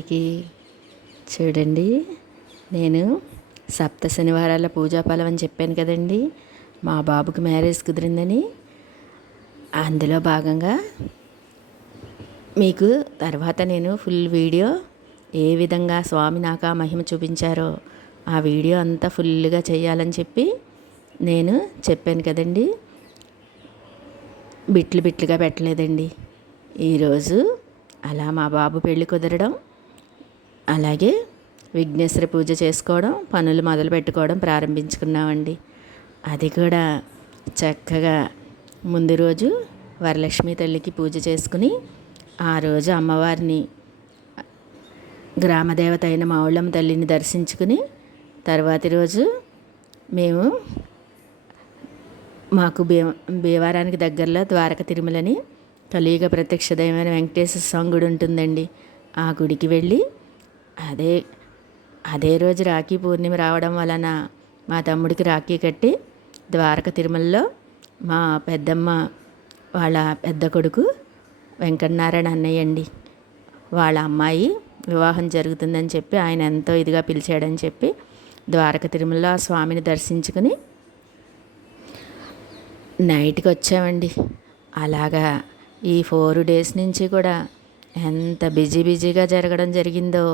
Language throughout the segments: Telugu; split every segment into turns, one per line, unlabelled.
అందరికీ చూడండి నేను సప్త శనివారాల పూజాఫలం అని చెప్పాను కదండి. మా బాబుకి మ్యారేజ్ కుదిరిందని. అందులో భాగంగా మీకు తర్వాత నేను ఫుల్ వీడియో ఏ విధంగా స్వామి నాకు ఆ మహిమ చూపించారో ఆ వీడియో అంతా ఫుల్గా చేయాలని చెప్పి నేను చెప్పాను కదండి. బిట్లు బిట్లుగా పెట్టలేదండి. ఈరోజు అలా మా బాబు పెళ్ళి కుదరడం అలాగే విఘ్నేశ్వర పూజ చేసుకోవడం పనులు మొదలు పెట్టుకోవడం ప్రారంభించుకున్నామండి. అది కూడా చక్కగా ముందు రోజు వరలక్ష్మి తల్లికి పూజ చేసుకుని ఆ రోజు అమ్మవారిని గ్రామదేవత అయిన మావుళ్ళమ్మ తల్లిని దర్శించుకుని తర్వాతి రోజు మేము మాకు భీ భీవారానికి దగ్గరలో ద్వారక తిరుమలని కలియుగ ప్రత్యక్ష దైవమైన వెంకటేశ్వర స్వామి గుడి ఉంటుందండి. ఆ గుడికి వెళ్ళి అదే అదే రోజు రాఖీ పూర్ణిమ రావడం వలన మా తమ్ముడికి రాఖీ కట్టి ద్వారక తిరుమలలో మా పెద్దమ్మ వాళ్ళ పెద్ద కొడుకు వెంకటనారాయణ అన్నయ్య అండి. వాళ్ళ అమ్మాయి వివాహం జరుగుతుందని చెప్పి ఆయన ఎంతో ఇదిగా పిలిచాడని చెప్పి ద్వారక తిరుమలలో ఆ స్వామిని దర్శించుకుని నైట్కి వచ్చామండి. అలాగా ఈ ఫోర్ డేస్ నుంచి కూడా ఎంత బిజీ బిజీగా జరగడం జరిగిందో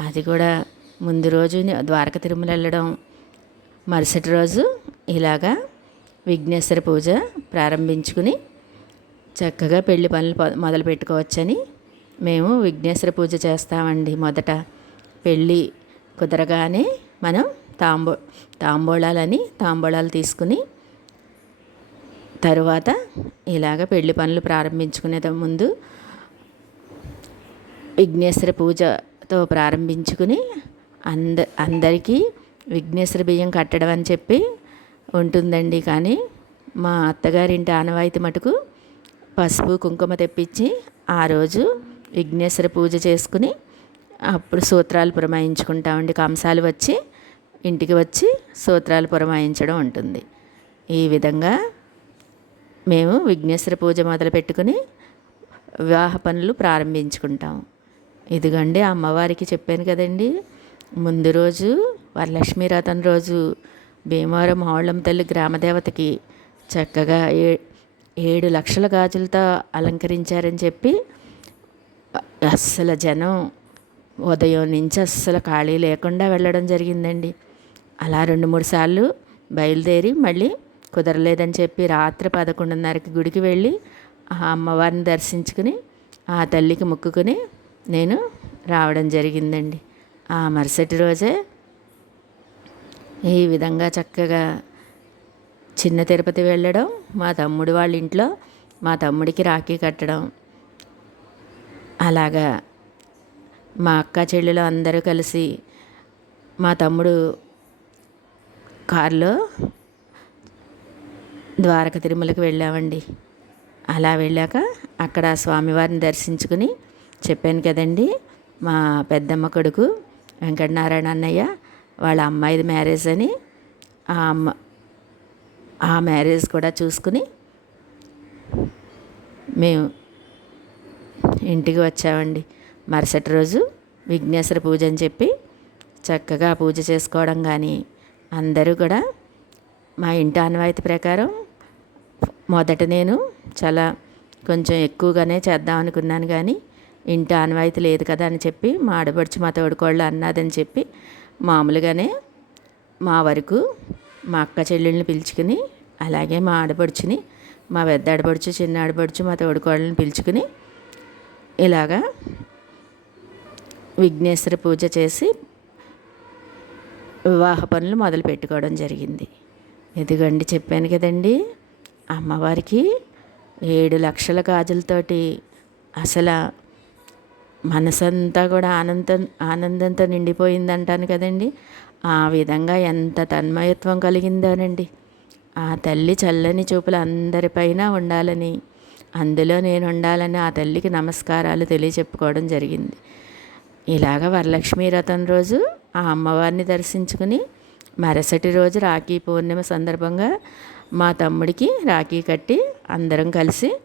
అది కూడా ముందు రోజు ద్వారక తిరుమల వెళ్ళడం మరుసటి రోజు ఇలాగా విఘ్నేశ్వర పూజ ప్రారంభించుకుని చక్కగా పెళ్ళి పనులు మొదలు పెట్టుకోవచ్చని మేము విఘ్నేశ్వర పూజ చేస్తామండి మొదట. పెళ్ళి కుదరగానే మనం తాంబో తాంబూలాలని తాంబూలాలు తీసుకుని తరువాత ఇలాగ పెళ్ళి పనులు ప్రారంభించుకునే ముందు విఘ్నేశ్వర పూజ తో ప్రారంభించుకుని అంద అందరికీ విఘ్నేశ్వర బియ్యం కట్టడం అని చెప్పి ఉంటుందండి. కానీ మా అత్తగారింటి ఆనవాయితీ మటుకు పసుపు కుంకుమ తెప్పించి ఆ రోజు విఘ్నేశ్వర పూజ చేసుకుని అప్పుడు సూత్రాలు పురమాయించుకుంటామండి. కంసాలు వచ్చి ఇంటికి వచ్చి సూత్రాలు పురమాయించడం ఉంటుంది. ఈ విధంగా మేము విఘ్నేశ్వర పూజ మొదలు పెట్టుకుని వివాహ పనులు ప్రారంభించుకుంటాము. ఇదిగండి అమ్మవారికి చెప్పాను కదండి. ముందు రోజు వరలక్ష్మీ రథం రోజు భీమవరం మావుళ్ళమ్మ తల్లి గ్రామదేవతకి చక్కగా ఏ ఏడు లక్షల గాజులతో అలంకరించారని చెప్పి అస్సలు జనం ఉదయం నుంచి అస్సలు ఖాళీ లేకుండా వెళ్ళడం జరిగిందండి. అలా రెండు మూడు సార్లు బయలుదేరి మళ్ళీ కుదరలేదని చెప్పి రాత్రి పదకొండున్నరకి గుడికి వెళ్ళి ఆ అమ్మవారిని దర్శించుకుని ఆ తల్లికి మొక్కుకుని నేను రావడం జరిగిందండి. ఆ మరుసటి రోజే ఈ విధంగా చక్కగా చిన్న తిరుపతి వెళ్ళడం మా తమ్ముడు వాళ్ళ ఇంట్లో మా తమ్ముడికి రాఖీ కట్టడం అలాగా మా అక్క చెల్లెలు అందరూ కలిసి మా తమ్ముడు కారులో ద్వారక తిరుమలకి వెళ్ళామండి. అలా వెళ్ళాక అక్కడ స్వామివారిని దర్శించుకుని చెప్పాను కదండి మా పెద్దమ్మ కొడుకు వెంకటనారాయణ అన్నయ్య వాళ్ళ అమ్మాయిది మ్యారేజ్ అని ఆ అమ్మ ఆ మ్యారేజ్ కూడా చూసుకుని మేము ఇంటికి వచ్చామండి. మరుసటి రోజు విఘ్నేశ్వర పూజ అని చెప్పి చక్కగా పూజ చేసుకోవడం కానీ అందరూ కూడా మా ఇంటి ఆనవాయితీ ప్రకారం మొదట నేను చాలా కొంచెం ఎక్కువగానే చేద్దాం అనుకున్నాను కానీ ఇంటి ఆనవాయితీ లేదు కదా అని చెప్పి మా ఆడపడుచు మా తోడుకోళ్ళు అన్నదని చెప్పి మామూలుగానే మా వరకు మా అక్క చెల్లెళ్ళని పిలుచుకుని అలాగే మా ఆడపడుచుని మా పెద్ద ఆడపడుచు చిన్న ఆడపడుచు మా తోడుకోళ్ళని పిలుచుకుని ఇలాగా విఘ్నేశ్వర పూజ చేసి వివాహ పనులు మొదలు పెట్టుకోవడం జరిగింది. ఎదుగండి చెప్పాను కదండి అమ్మవారికి ఏడు లక్షల గాజులతోటి అసలు మనసంతా కూడా ఆనందం ఆనందంతో నిండిపోయింది అంటాను కదండి. ఆ విధంగా ఎంత తన్మయత్వం కలిగిందోనండి. ఆ తల్లి చల్లని చూపులు అందరిపైన ఉండాలని అందులో నేను ఉండాలని ఆ తల్లికి నమస్కారాలు తెలియచెప్పుకోవడం జరిగింది. ఇలాగ వరలక్ష్మీ రథం రోజు ఆ అమ్మవారిని దర్శించుకుని మరుసటి రోజు రాఖీ పూర్ణిమ సందర్భంగా మా తమ్ముడికి రాఖీ కట్టి అందరం కలిసి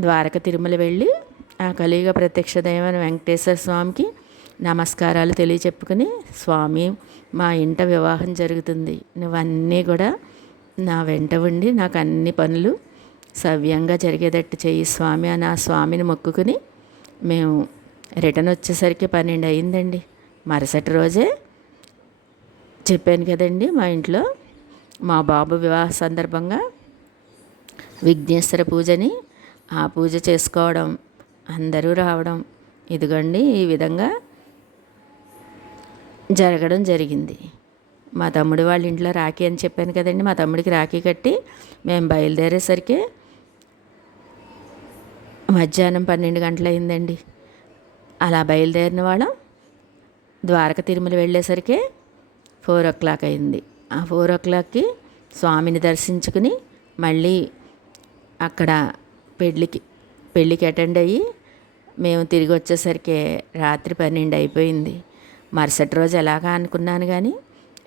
ద్వారక తిరుమల వెళ్ళి ఆ కలియుగ ప్రత్యక్ష దైవమైన వెంకటేశ్వర స్వామికి నమస్కారాలు తెలియచెప్పుకుని స్వామి మా ఇంట వివాహం జరుగుతుంది. నువ్వన్నీ కూడా నా వెంట ఉండి నాకు అన్ని పనులు సవ్యంగా జరిగేటట్టు చెయ్యి స్వామి అని ఆ స్వామిని మొక్కుకుని మేము రిటర్న్ వచ్చేసరికి పన్నెండు అయిందండి. మరుసటి రోజే చెప్పాను కదండి మా ఇంట్లో మా బాబు వివాహ సందర్భంగా విఘ్నేశ్వర పూజని ఆ పూజ చేసుకోవడం అందరూ రావడం. ఇదిగండి ఈ విధంగా జరగడం జరిగింది. మా తమ్ముడు వాళ్ళ ఇంట్లో రాఖీ అని చెప్పాను కదండి మా తమ్ముడికి రాఖీ కట్టి మేము బయలుదేరేసరికి మధ్యాహ్నం పన్నెండు గంటలైందండి అలా బయలుదేరిన వాళ్ళం. ద్వారక తిరుమల వెళ్ళేసరికి ఫోర్ ఓ క్లాక్ అయింది ఆ ఫోర్ ఓ క్లాక్కి స్వామిని దర్శించుకుని మళ్ళీ అక్కడ పెళ్ళికి పెళ్ళికి అటెండ్ అయ్యి మేము తిరిగి వచ్చేసరికి రాత్రి పన్నెండు అయిపోయింది. మరుసటి రోజు ఎలాగా అనుకున్నాను కానీ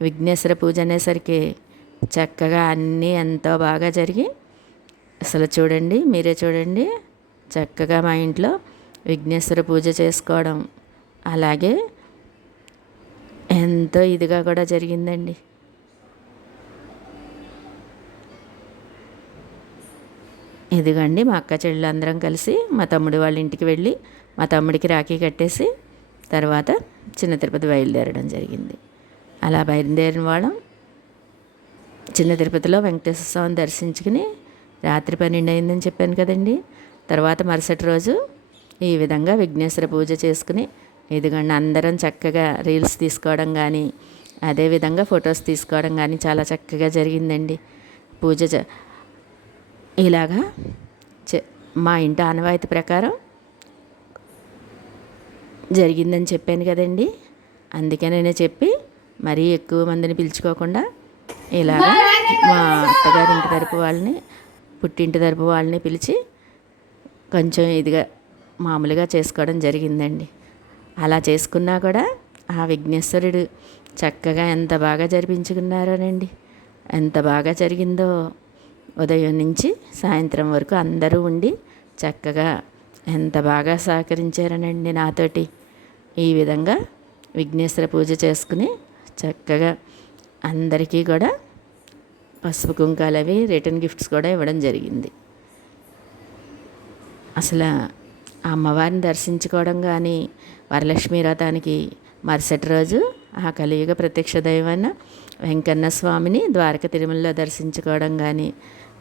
విఘ్నేశ్వర పూజ అనేసరికి చక్కగా అన్నీ ఎంతో బాగా జరిగి అసలు చూడండి మీరే చూడండి చక్కగా మా ఇంట్లో విఘ్నేశ్వర పూజ చేసుకోవడం. అలాగే ఎంతో ఇదిగా కూడా జరిగిందండి. ఇదిగండి మా అక్క చెల్లెలు అందరం కలిసి మా తమ్ముడు వాళ్ళ ఇంటికి వెళ్ళి మా తమ్ముడికి రాఖీ కట్టేసి తర్వాత చిన్న తిరుపతి బయలుదేరడం జరిగింది. అలా బయలుదేరిన వాళ్ళం. చిన్న తిరుపతిలో వెంకటేశ్వర స్వామిని దర్శించుకుని రాత్రి పన్నెండు అయిందని చెప్పాను కదండి. తర్వాత మరుసటి రోజు ఈ విధంగా విఘ్నేశ్వర పూజ చేసుకుని ఇదిగోండి అందరం చక్కగా రీల్స్ తీసుకోవడం కానీ అదేవిధంగా ఫొటోస్ తీసుకోవడం కానీ చాలా చక్కగా జరిగిందండి. పూజ ఇలాగా మా ఇంటి ఆనవాయితీ ప్రకారం జరిగిందని చెప్పాను కదండి. అందుకే నేను చెప్పి మరీ ఎక్కువ మందిని పిలుచుకోకుండా ఇలాగా మా అత్తగారి ఇంటి తరపు వాళ్ళని పుట్టింటి తరపు వాళ్ళని పిలిచి కొంచెం ఇదిగా మామూలుగా చేసుకోవడం జరిగిందండి. అలా చేసుకున్నా కూడా ఆ విఘ్నేశ్వరుడు చక్కగా ఎంత బాగా జరిపించుకున్నారోనండి. ఎంత బాగా జరిగిందో ఉదయం నుంచి సాయంత్రం వరకు అందరూ ఉండి చక్కగా ఎంత బాగా సహకరించారనండి నాతోటి. ఈ విధంగా విఘ్నేశ్వర పూజ చేసుకుని చక్కగా అందరికీ కూడా పసుపు కుంకాలు అవి రిటర్న్ గిఫ్ట్స్ కూడా ఇవ్వడం జరిగింది. అసలు అమ్మవారిని దర్శించుకోవడం కానీ వరలక్ష్మి వ్రతానికి మరుసటి రోజు ఆ కలియుగ ప్రత్యక్ష దైవాన్న వెంకన్న స్వామిని ద్వారక తిరుమలలో దర్శించుకోవడం కానీ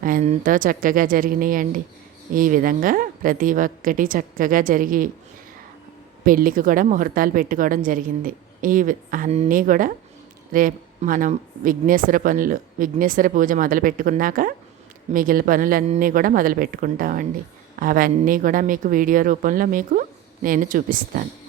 ఎంతో చక్కగా జరిగినాయండి. ఈ విధంగా ప్రతి ఒక్కటి చక్కగా జరిగి పెళ్ళికి కూడా ముహూర్తాలు పెట్టుకోవడం జరిగింది. ఈ అన్నీ కూడా రేపు మనం విఘ్నేశ్వర పనులు విఘ్నేశ్వర పూజ మొదలు పెట్టుకున్నాక మిగిలిన పనులన్నీ కూడా మొదలు పెట్టుకుంటామండి. అవన్నీ కూడా మీకు వీడియో రూపంలో మీకు నేను చూపిస్తాను.